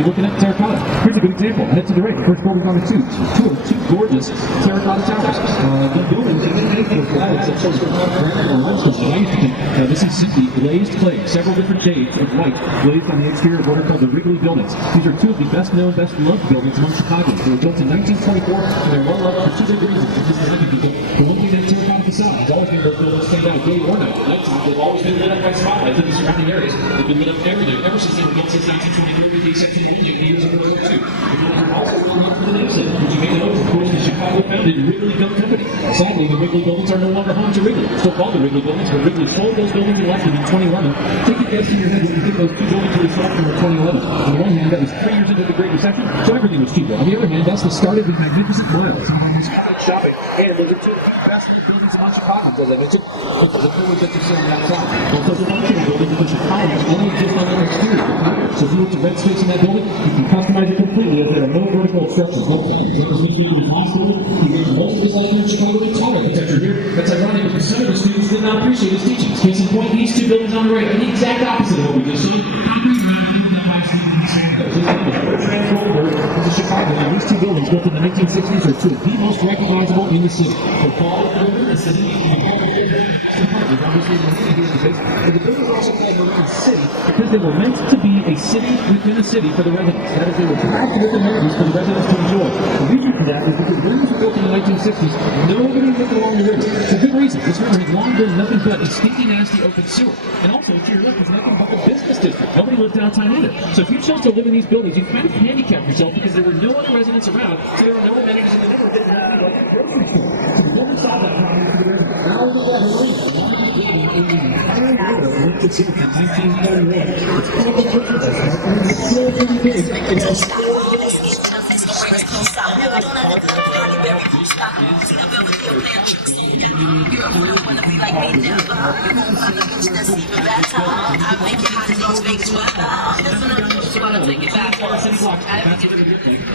you're looking at terracotta. Here's a good example. Head to the right. The first building on the two gorgeous terracotta towers. The buildings have been made with flags that shows this is simply glazed clay, several different shades of white, glazed on the exterior of what are called the Wrigley buildings. These are two of the best known, best loved buildings among Chicago. They were built in 1924, and they're well loved for two big reasons. This is the one thing that terracotta facade has always been those buildings stand out day or night. Nighttime, they've always been lit up by spotlights in the surrounding areas. They've been lit up everywhere, ever since they were built since 1923, with the exception only of the years of World War II. The buildings are also well known for the namesake, which you may know, of course, the Chicago founded Wrigley Gum Company. Sadly, the Wrigley buildings are no longer home to Wrigley. They're still called the Wrigley buildings, but Wrigley sold those buildings and left them in 2011. Take a guess in your head what you think those two buildings were sold for in 2011. On the one hand, that was 3 years into the Great Recession, so everything was cheaper. On the other hand, that's the start of the Magnificent Mile. Some of our most common shopping, and those are two of the best buildings among Chicagoans, as I mentioned. Look at the buildings that you see on the outside. Well, those are functional buildings because Chicagoans only exist on their exterior. So if you want to rent space in that building, you can customize it completely as there are no vertical obstructions. This makes you even hospital. You get most of this like in Chicago tall architecture here. That's ironic because some of the students did not appreciate his teachings. Case in point, these two buildings on the right are the exact opposite of what we just seen. Chicago, and these two buildings built in the 1960s are two of the most recognizable in the city. The quality of the city but the buildings are also called Marine City because they were meant to be a city within a city for the residents. That is, they were packed with amenities for the residents to enjoy. The reason for that is because the buildings were built in the 1960s, nobody lived along the river. For good reason. This river has long been nothing but a stinky, nasty open sewer. And also, to your left, there's nothing but a business district. Nobody lived downtown either. So if you chose to live in these buildings, you kind of handicapped yourself because there were no other residents around, so there were no amenities in the neighborhood that were like a grocery store. So the building solved that problem for the residents. Now look at that marina. It's in 1931. It's called the Brooklyn District, and it's still pretty big. It has 4 buildings.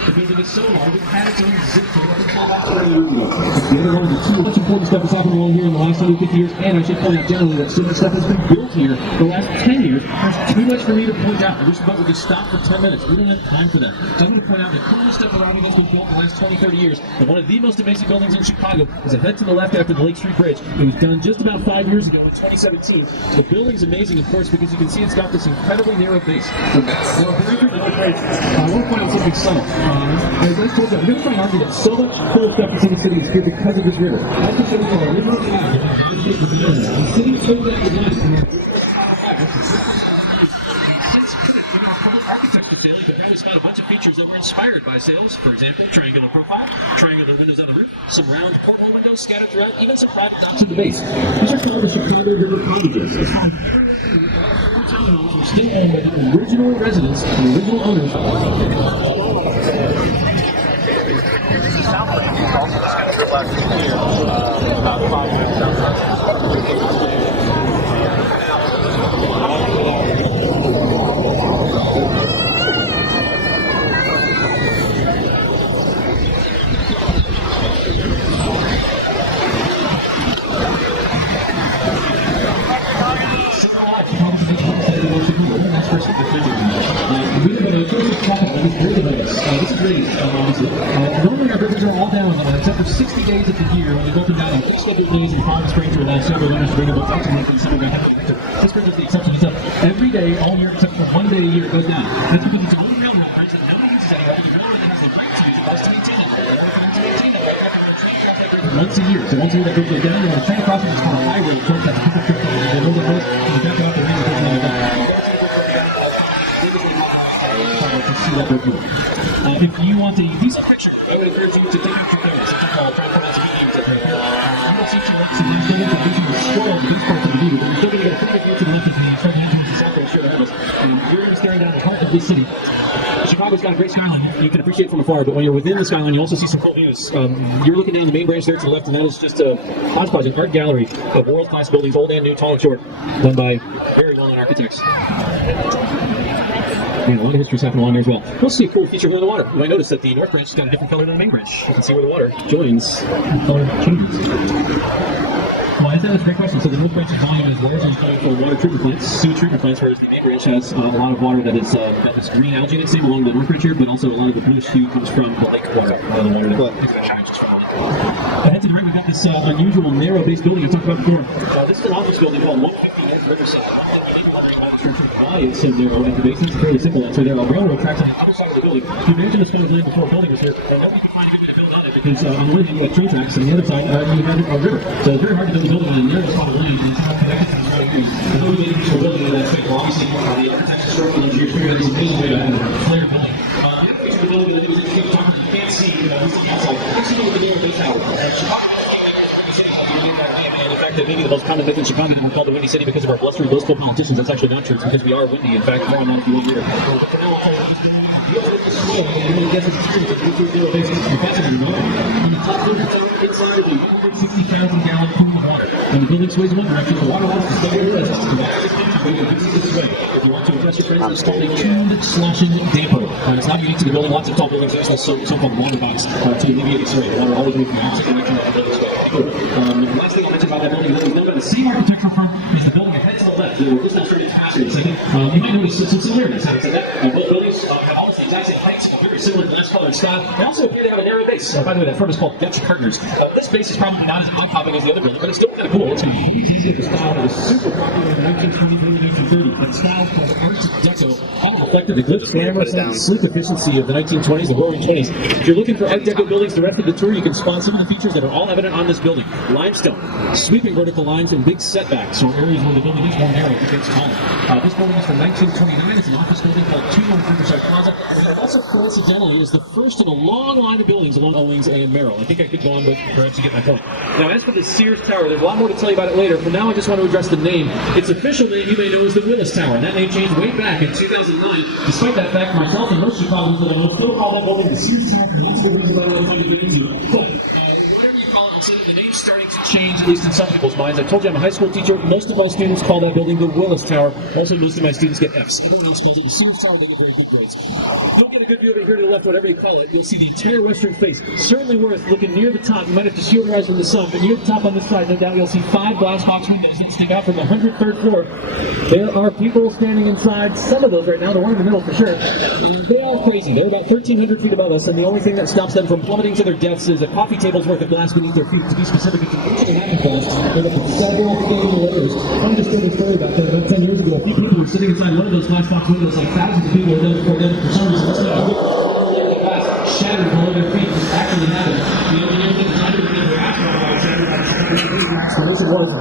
The building is so large, it had its own zip code up until about 20 years ago. The other one of the two most important stuff that's happened along here in the last 150 years, and I should point out generally that student stuff has been built here the last 10 years. There's too much for me to point out. I wish the boat would just stop for 10 minutes. We don't have time for that. So I'm going to point out the coolest stuff around me that's been built in the last 20, 30 years. And one of the most amazing buildings in Chicago is a head to the left after the Lake Street Bridge. It was done just about 5 years ago in 2017. The building's amazing, of course, because you can see it's got this incredibly narrow base. I want to point out something subtle. As I told you, I'm going to try and argue that so much cool stuff that's in the city is here because of this river. I can show you from a original flag. The city took that design architecture sale, you could probably spot a bunch of features that were inspired by sales. For example, triangular profile, triangular windows on the roof, some round porthole windows scattered throughout, even some private docks at the base. These are called the Chicago River Cottages. Hotel homes were still owned by the original residents and the original owners. Sound plan is also just going to reflect here about 5 minutes outside. Normally our buildings are all down except for 60 days of the year when they've opened down on fixed scheduled days in Palm Springs or last several winters bring about ultimately some of the this bridge is the exception. It's up every day all year except for 1 day a year it goes down. That's because it's a really railroad bridge that nobody uses anymore because no one has the right to use it to maintain it. In order for them to maintain it, they're going to train across that bridge once a year. So once a year that bridge goes down, you're going to train across it. It's called a highway. Of course, that's a piece of trip. They build it first, and you back it up and then you go down. If you want a decent picture, I would encourage you to take out your camera. Something called tripod video. You will see too much of these buildings and vision will spoil these parts of the video, but you're still going to get a pretty good view to the left of the front entrance and south straight ahead of us. You're going to be staring down the heart of this city. Chicago's got a great skyline. You can appreciate it from afar, but when you're within the skyline, you also see some cool views. You're looking down the main branch there to the left, and that is just a hodgepodge, an art gallery of world-class buildings, old and new, tall and short, done by very well-known architects. And a lot of history's happened along there as well. We'll see a cool feature of the water. You might notice that the north branch has got a different color than the main branch. You can see where the water joins. The color changes. Why is that's a great question. So the North Branch's volume is largely coming from water treatment plants, sewage treatment plants, whereas the Main Branch has a lot of water that is green algae that's same along the North Branch here, but also a lot of the bluish hue comes from the lake water. The water that is from the lake. Ahead to the right, we've got this unusual narrow-based building I talked about before. This is an office building called 150 North Riverside. Why it's so narrow at the base? It's fairly simple. So there are railroad tracks on the other side of the building. You mentioned this was land before a building was here, and nobody could find a good way to build on it because on the one hand you have train tracks, and on the other side you have a river. So it's very hard to build a building on a narrow spot of land and it's not connected to the surrounding trees. The building made a building that fits obviously the architecture structural engineers figured it's an amazing way to have a flare building. The other picture of the building that is interesting you can't see, this is the outside. You can't see what the narrow base tower. And the fact that maybe the most common myth in Chicago that we're called the Windy City because of our blustery, boastful politicians, that's actually not true. It's because we are windy. In fact, more on that if you want later. But for now, I'll just deals with the snow and when it gets its experience of nuclear zero basically it's fascinating. On the top floor, it's inside the 160,000 gallon pool of water. And the building sways in one direction. The water wants to stay where it is. It's this way. If you want to impress your friends, it's called a tuned sloshing damper. It's not unique to the building. Lots of tall buildings use this so-called water box to alleviate the surge. The water always moves from the opposite direction of the building's way. The last thing I'll mention about that building is that it's built by the same architectural firm as the building ahead to the left. The original structure capacity. You might notice some similarities. Both buildings have almost the exact same heights, very similar glass colored style. They also appear to have a narrow base. By the way, that firm is called Dutch Partners. This base is probably not as eye-popping as the other building, but it's still kind of cool. It's the style that was super popular in the 1920s and 1930s. That style called Art Deco kind of reflected the glitz, glamorous, and sleek efficiency of the 1920s and roaring 20s. If you're looking for Art Deco buildings the rest of the tour, you can spot some of the features that are all evident on this building. Limestone, sweeping vertical lines, and big setbacks, so areas where the building is more narrow, it gets taller. This building is from 1929. It's an office building called 215 Riverside Plaza, and it also coincidentally is the first in a long line of buildings along Owings and Merrill. I think I could go on, but perhaps you get my point. Now, as for the Sears Tower, there's a lot more to tell you about it later. For now, I just want to address the name. Its official name you may know is the Willis Tower, and that name changed way back in 2009. Despite that fact, myself and most Chicagoans that I know still call that building the Sears Tower, and that's the reason why I want to get into it. Whatever you call it, I'll say that the name's starting to change, at least in some people's minds. I told you I'm a high school teacher. Most of my students call that building the Willis Tower. Also, most of my students get Fs. Everyone else calls it the Sears Tower. They get very good grades. Don't get a good view of it here to the left, whatever you call it. You'll see the entire western face. Certainly worth looking near the top. You might have to shield your eyes from the sun, but near the top on this side, no doubt you'll see 5 glass box windows that stick out from the 103rd floor. There are people standing inside. Some of those right now, the one in the middle for sure. And they are crazy. They're about 1,300 feet above us, and the only thing that stops them from plummeting to their deaths is a coffee table's worth of glass beneath their feet. To be specific, it's an inch and a half of glass. They're up several thin layers. I'm just telling a story about that. About 10 years ago, a few people were sitting inside one of those glass box windows, like thousands of people were there for some reason. Let's the glass shattered below their feet. This actually happened. The engineer didn't try to believe their astronaut shattered by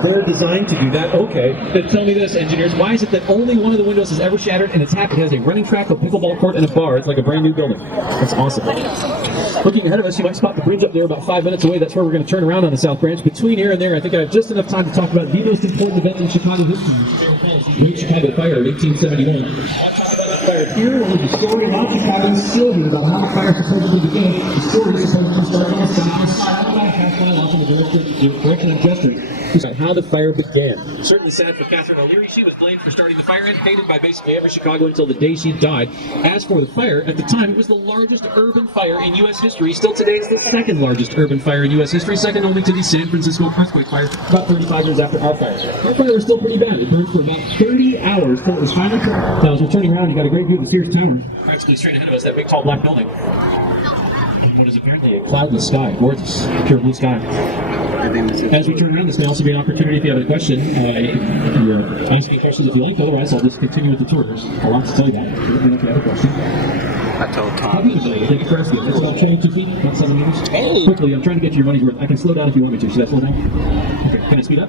they're designed to do that. Okay. Then tell me this, engineers. Why is it that only one of the windows has ever shattered and it's happened? It has a running track, a pickleball court, and a bar. It's like a brand new building. That's awesome. Looking ahead of us, you might spot the bridge up there about 5 minutes away. That's where we're going to turn around on the South Branch. Between here and there, I think I have just enough time to talk about the most important event in Chicago history. The Great Chicago Fire in 1871. Fire here, and the story about Chicago is still here about how the fire supposedly began. The story is supposed to start on the southwest side, all about half mile off in the direction I'm gesturing. About how the fire began. Certainly sad for Catherine O'Leary. She was blamed for starting the fire and hated by basically every Chicagoan until the day she died. As for the fire, at the time it was the largest urban fire in U.S. history. Still today it's the second largest urban fire in U.S. history, second only to the San Francisco earthquake fire about 35 years after our fire. Our fire was still pretty bad. It burned for about 30 hours till it was finally put out. Now, as we're turning around, you got a great view of the Sears Tower. Practically straight ahead of us, that big tall black building. And what is apparently a cloudless sky, gorgeous, pure blue sky. As we turn around, this may also be an opportunity if you have a question. Ask me questions if you like, otherwise I'll just continue with the tour. There's a lot to tell you about. If you have a question. I told Tom. How do you today? Thank you for asking. It's about 22 feet, about 7 meters. Hey. Quickly, I'm trying to get to your money's worth. I can slow down if you want me to. Should I slow down? Okay, can I speed up?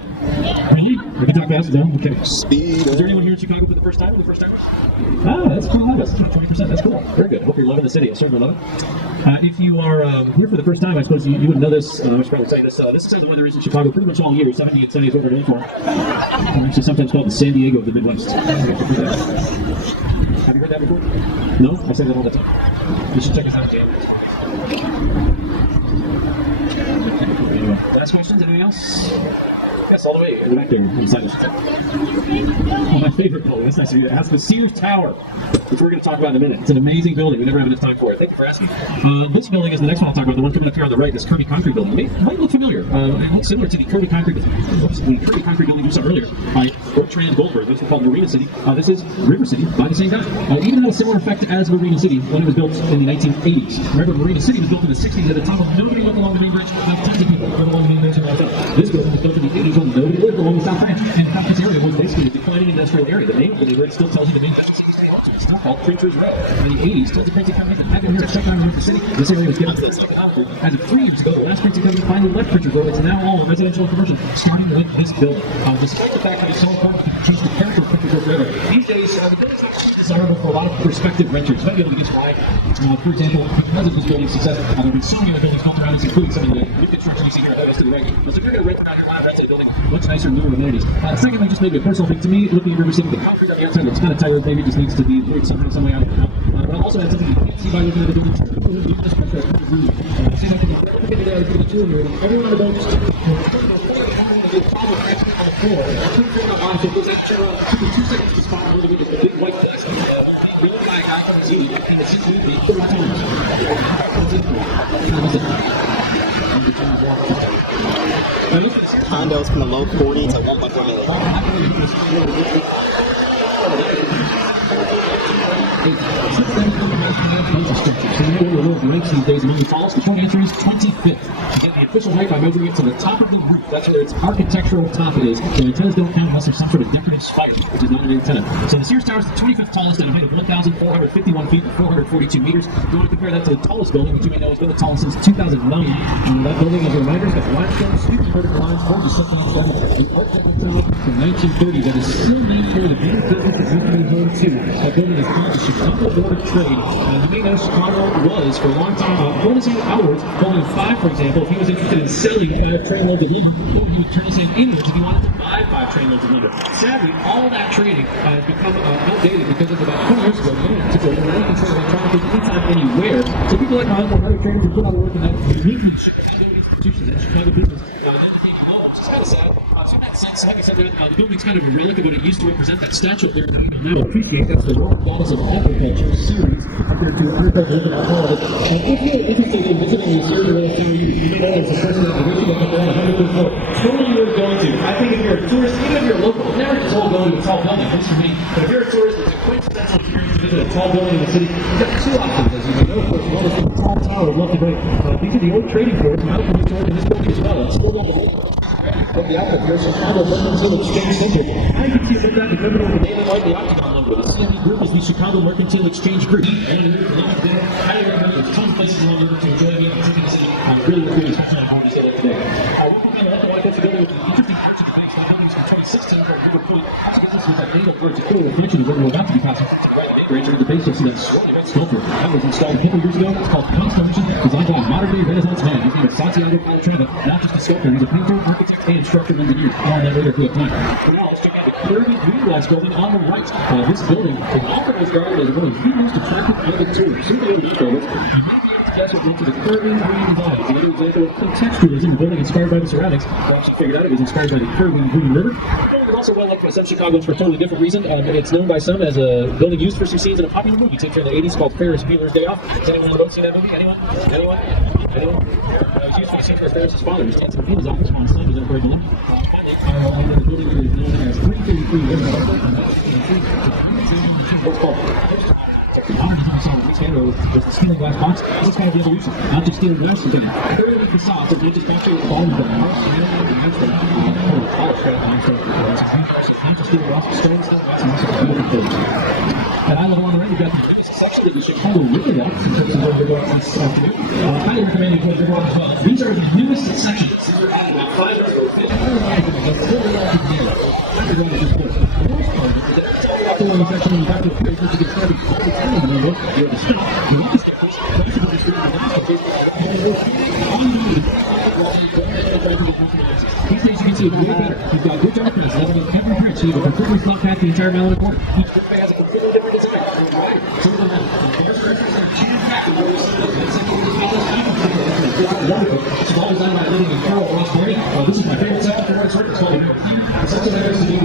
Really? I can talk fast down? Okay. Speed. Is there anyone here in Chicago for the first time or the first timers? Ah, that's cool. That's 20%. That's cool. Very good. I hope you're loving the city. I certainly love it. If you are here for the first time, I suppose you wouldn't know this. I should probably say this. This is the weather is in Chicago pretty much all year. 70 and 70 is what we're known for. Actually, sometimes called the San Diego of the Midwest. Have you heard that before? No? I say that all the time. You should check us out, Dan. Anyway, last questions? Anything else? Yes, all the way in the back there inside the my favorite building. That's nice of you to ask. The Sears Tower, which we're going to talk about in a minute. It's an amazing building. We never have enough time for it. Thank you for asking. This building is the next one I'll talk about. The one coming up here on the right, this Kirby Concrete building. It might look familiar. It looks similar to the Kirby Concrete building you saw earlier by Bertrand Goldberg. This is called Marina City. This is River City by the same guy. Even had a similar effect as Marina City when it was built in the 1980s. Remember, Marina City was built in the 60s at a time when nobody lived along the main bridge. Tons of people lived along the main bridge. This building was built in the 80s when nobody lived along the South Branch. And in fact, this area was basically a declining industrial area. The name of the neighborhood still tells you the main industrial city. It's not called Printers Row. In the 80s, tons of printing companies that had been here to check out the city. This area was getting stuck out there. As of 3 years ago, the last printing company finally left Printers Row. It's now all residential and commercial, starting with this building. Despite the fact that it's all changed the character of Printers Row forever. These days, it's desirable for a lot of prospective renters. Maybe able to get why. For example, because of this building's success, there have been so many other buildings built around this, including some of the new construction you see here at the west of the right. But if you're going to rent around your land, rental building, much nicer, newer amenities. Secondly, just maybe a personal thing to me, looking at River City, the concrete on the outside looks kind of tight. Maybe it just needs to be moved somehow, some way out. But also that's something you can't see by looking at the building. See, I can get it out of the tour here. Everyone on the boat just the problem actually on the floor. So it goes extra 2 seconds to spot where we get the big white flags. And the 6 movie 4 times. Condos from the low 40s to 1.4 million. These days among the tallest. The short answer is 25th. You get the official height by measuring it to the top of the roof. That's where its architectural top is. So antennas don't count unless there's some sort of decorative spire, which is not an antenna. So the Sears Tower is the 25th tallest at a height of 1,451 feet, 442 meters. If you want to compare that to the tallest building, which you may know has been the tallest since 2009. And that building, as a reminder, has got limestone, sweeping vertical lines, forms of something like that. An art deco tower from 1930 that is still named for the beautiful business of Richmond home too. That building is called the Chicago Board of Trade. You may know Chicago was for a long time bonusing outwards, holding 5, for example, if he was interested in selling 5 trainloads of lumber, or he would turn his hand inwards if he wanted to buy 5 trainloads of lumber. Sadly, all that trading has become outdated because of about 20 years ago, the internet took over, and can trade electronically anytime, anywhere. So people like Miles and other traders who put out work in that uniquely institution, that Chicago business, then became known, which is kind of sad. So in that sense, having said that, the building's kind of a relic of what it used to represent, that statue there that we now appreciate. That's the World Goddess of Agriculture series, up there to agriculture and all of it. And if you're interested in visiting the series, I'll tell you know as a person that I wish you up there 100 feet more. Totally worth going to. I think if you're a tourist, even if you're a local, never just all going to a tall building, at least for me. But if you're a tourist, it's a quintessential experience to visit a tall building in the city. You've got 2 options, as you may know. Of course, one is the tall tower, I'd love to break. These are the old trading floors, and I'll be stored in this building as well. It's still on the whole. From the outlet here, Chicago Mercantile Exchange Center. I can see that the governor of the Daily Light, the Octagon logo. The CME Group is the Chicago Mercantile Exchange Group. And I recommend there's tons of places along the river to enjoy being in the city. I'm really especially on board to say that today. We can also like us together with the interesting parts of the page. The buildings from 2016 from River Point. To get this with that angle towards a cool reflection of what we're about to be passing. Right here at the base, you'll see that swirly red sculpture. That was installed a couple years ago. It's called Constellation, designed by a modern-day Renaissance man. His name is Santiago Calatrava. Not just a sculptor, he's a painter, architect, and structural engineer. All that later if we have time. Let's check out the Kirby Greengrass building on the right. This building is often regarded as one of the most attractive public tours. Simply over these buildings. Due to the Kirby Green Vines. Another example of contextualism, the building inspired by the surroundings. Once you figured out it was inspired by the Kirby Green River. Also well loved by some Chicagoans for a totally different reason. It's known by some as a building used for some scenes in a popular movie taken in the 80s called Ferris Bueller's Day Off. Has anyone on the boat seen that movie? Anyone? It was used for the scene where Ferris's father was dancing in his office while his son was in a very balloon. Finally, the building is known as 333 what's called modern design solid retail with the steel glass box. This is kind of the evolution. Not just steel glass, again. Clearly facades of Nature's factory with all of the house and the house and polished limestone. It's not just steel glass, stone, steel glass, and also beautiful things. At eye level on the right, we've got the newest section of the Chicago River Walk in terms of where we're going this afternoon. Highly recommend you go to the River Walk as well. These are the newest sections. These are added about 5 years ago. In the section, you have to pay to get started. You have to stop. You have to these days you can see it way better. You've got good darkness, living in every bridge, so you have a completely flat path the entire mile and a quarter. Each bridge has a completely different design. Some of them have their structures are jam-packed. It's all designed by living in Carl Ross Berry. This is my favorite section. It's called it's something that has to do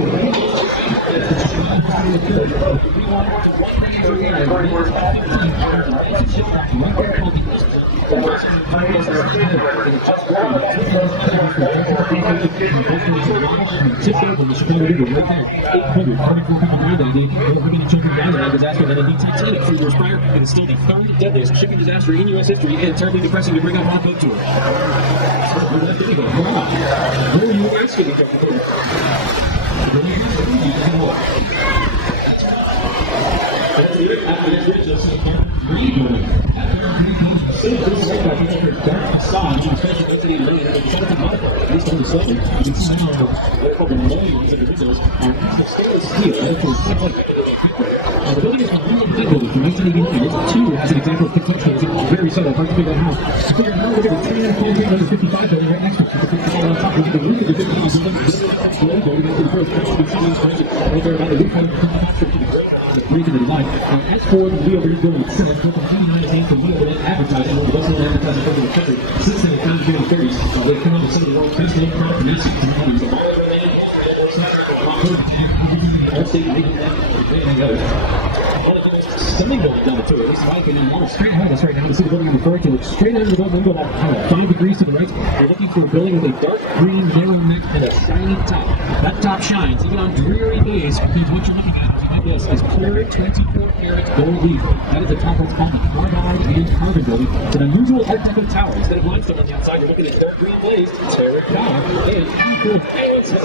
on the Chicago River right there. 124 people died that day. Women and children died in that disaster. Then in DTT, a few years prior, it is still the third deadliest shipping disaster in U.S. history, and terribly depressing to bring up on a boat tour. Where are you asking me? The building is a really big building from 1989. It's two has an example of potential. It's very subtle. Hard to figure out how. To figure out how, look at the 355 building right next to it. You can put it all on top. Look at the roof of the 55 building. This is the logo to get to the first. You can see the inspiration right there about the roof of the the break in the design. As for the Wheel Read building itself, built in 1998 for Wheel Read advertising, one of the best known advertising firms in the country since they were founded in the 30s. They've come out with some of the world's best known craft massive communities. Allstate, and others. Stunning building down the tour. This is my opinion. Water straight ahead of us right now. You see the building I'm referring to. It's straight under the building, about 5 degrees to the right. We're looking for a building with a dark green narrow neck and a shiny top. That top shines even on dreary days because what you're looking at is clear 24-karat gold leaf. That is the top of what's called the carbide and carbon building. It's an unusual Art Deco tower. Instead of limestone on the outside, you're looking at dark green glazed terracotta and cool. This is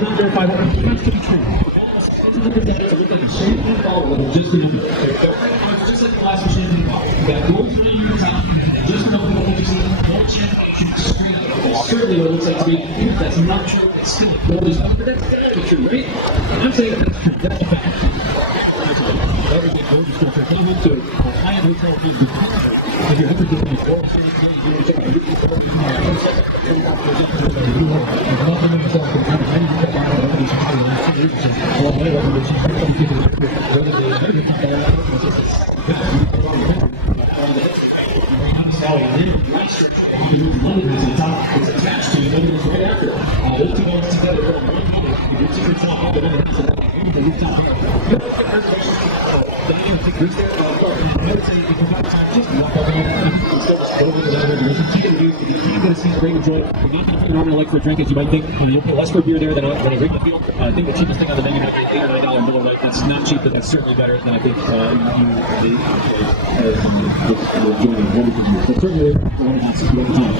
not verifiable. It has to be true. Just like the last machine, you got gold three years out, just enough to what you see, more championship street. Certainly what it looks like to me, that's not true, it's still gold is but that's gotta be true, right? I'm saying that's true, that's a fact. That would be a gorgeous structure. Come into a high-end hotel if you're ever doing a Wall Street, for a drink as you might think. You'll pay less for a beer there than when I rig the field. I think the cheapest thing on the menu might be $8 or $9 Miller Lite. It's not cheap, but that's certainly better than I think you so certainly one and a half at the time.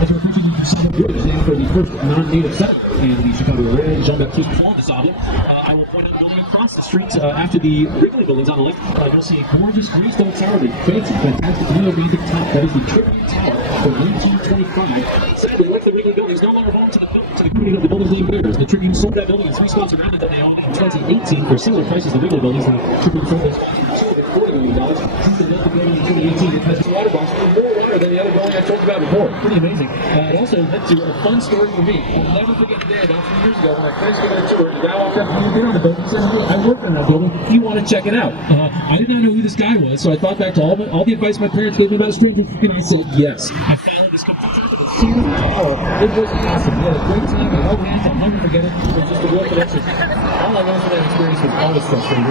As we're approaching the name for the first non-native settler in the Chicago area, Jean-Baptiste Paul Desable. I will point out the building across the street after the Wrigley buildings on the left. You'll see a gorgeous greenstone tower with fancy, fantastic neo-romantic top. That is the Tribune Tower from 1925. Sadly, like the Wrigley buildings, no longer home to the community of the building's name bears. The Tribune sold that building in 3 spots around it that they owned in 2018 for similar prices to the Wrigley buildings. The Tribune sold those spots for $40 million. Since they built the building in 2018, it has 2 water boxes for more water than the other building I told you about before. Pretty amazing. It also led to a fun story for me. I'll never forget the day about 3 years ago when I first gave it a tour. The guy walked up to me on the building and said, "Hey, I work in that building. Do you want to check it out?" I did not know who this guy was, so I thought back to all the advice my parents gave me about strangers, and I said yes. I finally just come to the top of the ceiling tower. It was awesome. We had a great time. We held hands. I'll never forget it. It was just a real connection. All I learned from that experience was always frustrating.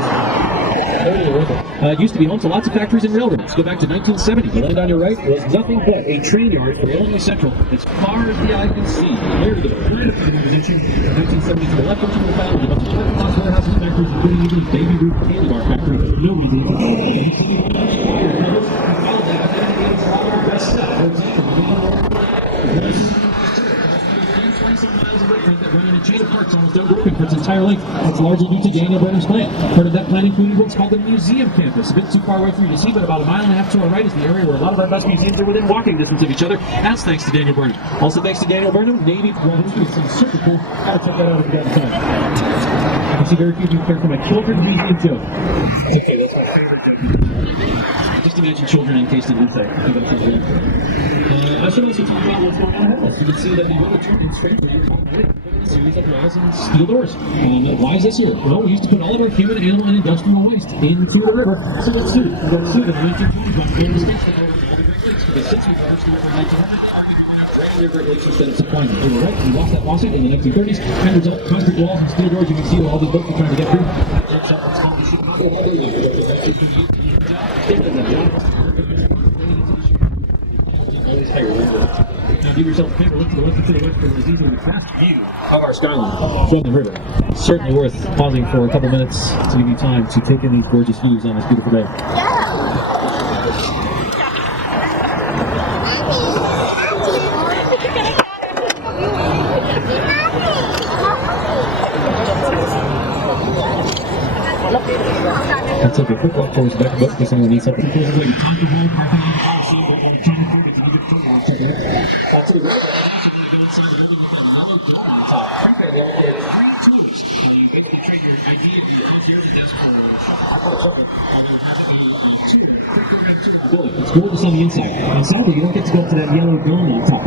Totally worth it. It used to be home to lots of factories and railroads. Go back to 1970. The land on your right was nothing but a train yard for Illinois Central. As far as the eye can see, there the planet of the musician. 1970 to the left of the fountain, a bunch of parking lots, warehouses, factories, including even a Baby Ruth candy bar factory. No reason to best stuff. For example, 27 miles of footprint that run in a chain of parks almost unbroken for its entire length. It's largely due to Daniel Brenner's plan. Part of that plan included what's called the museum campus. A bit too far away for you to see, but about 1.5 miles to our right is the area where a lot of our best museums are within walking distance of each other. That's thanks to Daniel Burnham. Also thanks to Daniel Burnham, Navy, well, it's super cool. Gotta check that out if you got time. I see very few people care for my children's museum joke. Okay, that's my favorite joke. Just imagine children encased in insect. I think that's really cool. I should also talk about what's going on ahead of us. You can see that the yoga turned in straight line a series of laws and steel doors. Why is this here? Well, we used to put all of our human, animal, and industrial waste into the river. So let's do it. Let's do it in the 1920s by the States that over all the Great Lakes. Because since we reversed the river in 1900, Disappointing. They were right, we lost that lawsuit in the 1930s. End result, concrete walls and steel doors. You can see where all these boats are trying to get through. It's called the Chicago Harbor League. Now give yourself a favor, look to the left and to the west for the easy and fast view of our skyline from the river. Certainly worth pausing for a couple minutes to give you time to take in these gorgeous views on this beautiful day. I'll take a quick walk towards the back of the boat because anyone needs something. To the right, to the right, inside the building with that yellow building on the top. Right there, there are 3 tours. You basically trade your ID if you go here to the desk for a tour. Quick program tour of the building. It's gorgeous on the inside. And sadly, you don't get to go up to that yellow dome on top.